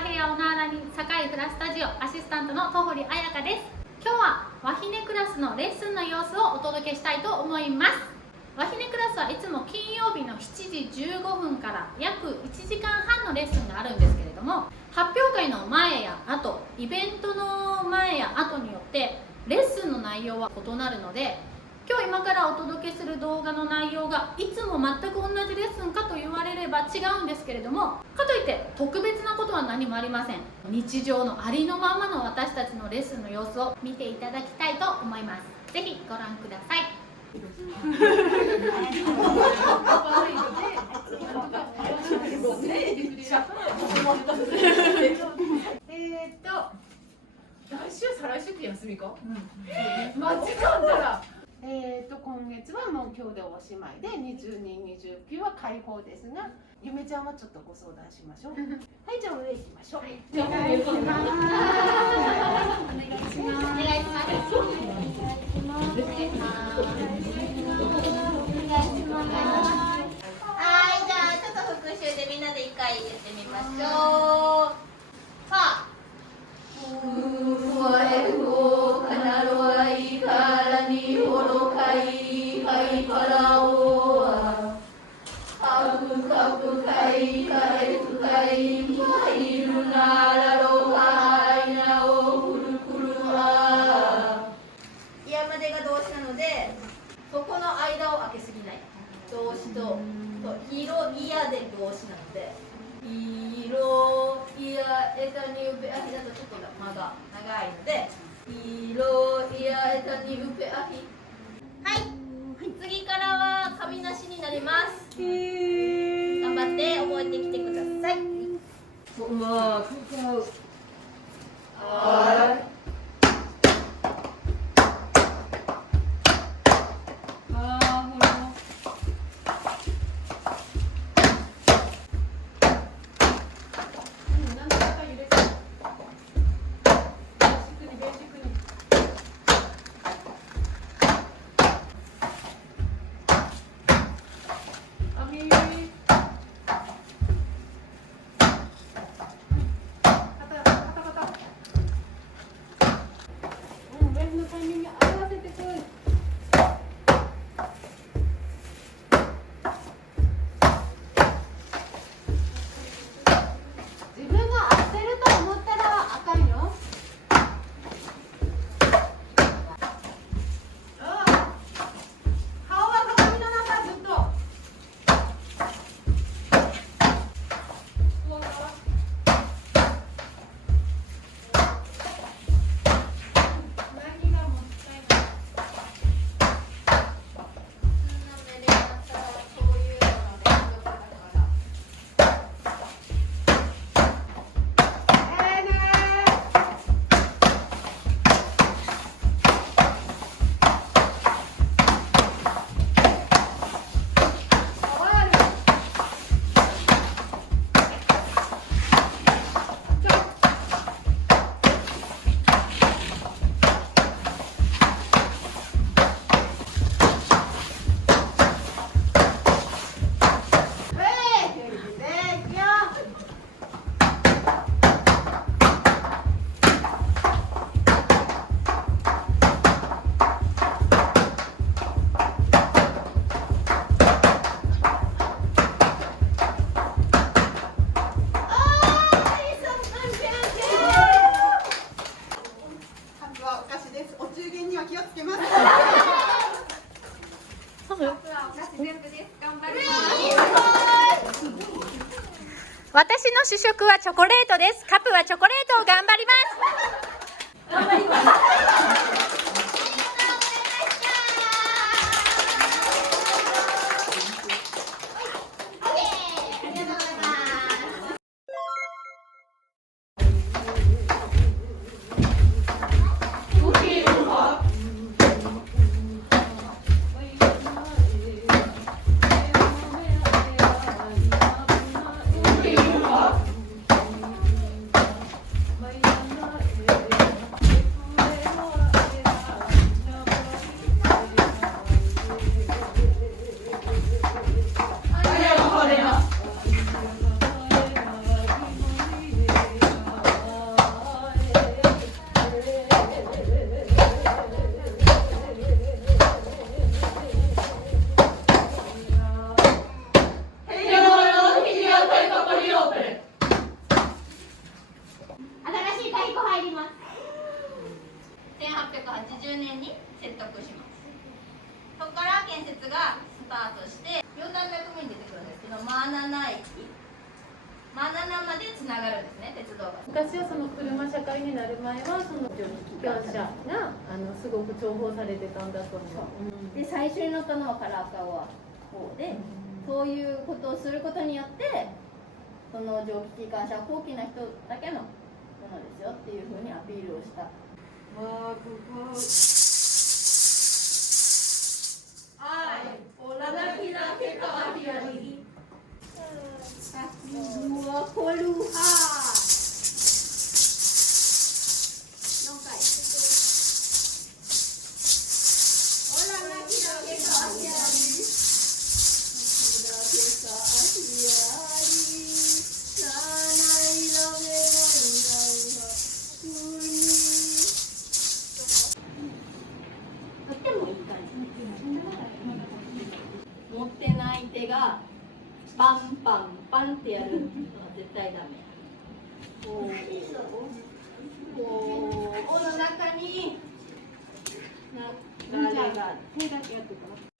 カヘアオナーラに堺フラスタジオアシスタントの戸堀彩香です。今日はワヒネクラスのレッスンの様子をお届けしたいと思います。ワヒネクラスはいつも金曜日の7時15分から約1時間半のレッスンがあるんですけれども、発表会の前や後、イベントの前や後によってレッスンの内容は異なるので、今日今からお届けする動画の内容がいつも全く同じレッスンかと言われれば違うんですけれども、かといって特別なことは何もありません。日常のありのままの私たちのレッスンの様子を見ていただきたいと思います。ぜひご覧ください。来週再来週って休みか？マジかったら。今月はもう今日でおしまいで、20人29は開放ですが、ゆめちゃんはちょっとご相談しましょう。はい、じゃあ上行きましょう。じゃあお願いします。お願いします。お願いします。はい、じゃあちょっと復習でみんなで一回言ってみましょう。さあ。イヤまでが動詞なので、そこの間を空けすぎない。動詞とヒロイヤで動詞なので、ヒロイヤエタニウペアヒだとちょっと間が長いので、ヒロイヤエタニウペアヒ。はい、次からは紙なしになります。頑張って覚えてきてください。私の主食はチョコレートです。カプはチョコレートを頑張ります。タートして両端落目に出てくるんですけど、マーナナ駅、マーナナまでつながるんですね、鉄道が。昔はその車社会になる前はその蒸気機関車がすごく重宝されてたんだと思う。で最初に乗ったのはカラカワ号で、そういうことをすることによってその蒸気機関車は高貴な人だけのものですよっていうふうにアピールをした。はい、オラナキラケカワヒアリDua puluhan 4回オラナキラケカワヒアリキラケカワヒアリナナイラメワイライラウニとってもいい感じ。持ってない手がパンパンパンってやるのは絶対ダメ。この中に流れがある。手だけやってください。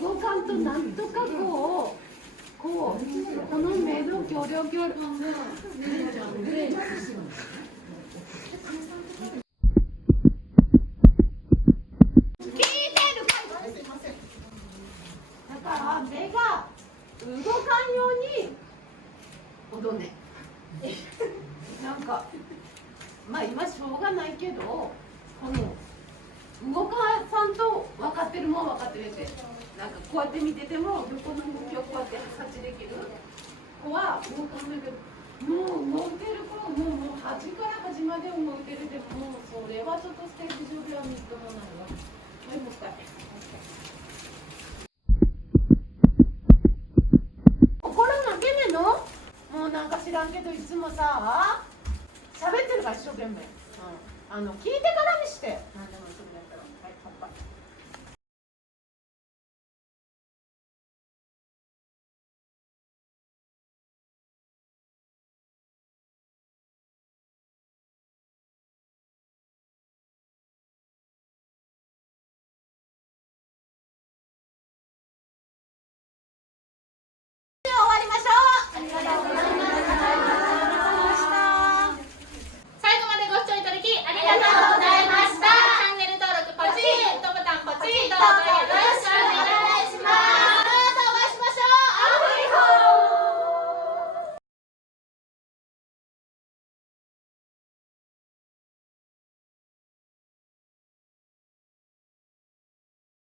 動かんとなんとかこの目の協力聞いてるだから目が動かんように踊んねなんかまあ今しょうがないけどこの動かさんと分かってるもん分かってるってなんかこうやって見てても横の動きをこうやって察知できる子は動かんないけどもう動いてる子はもう端から端まで動いてるでもうそれはちょっとステージ上ではみっともないわ。はい、もう一回。心がけめのもうなんか知らんけどいつもさ喋ってるから一生懸命、聞いてからにして何でもするんだったら。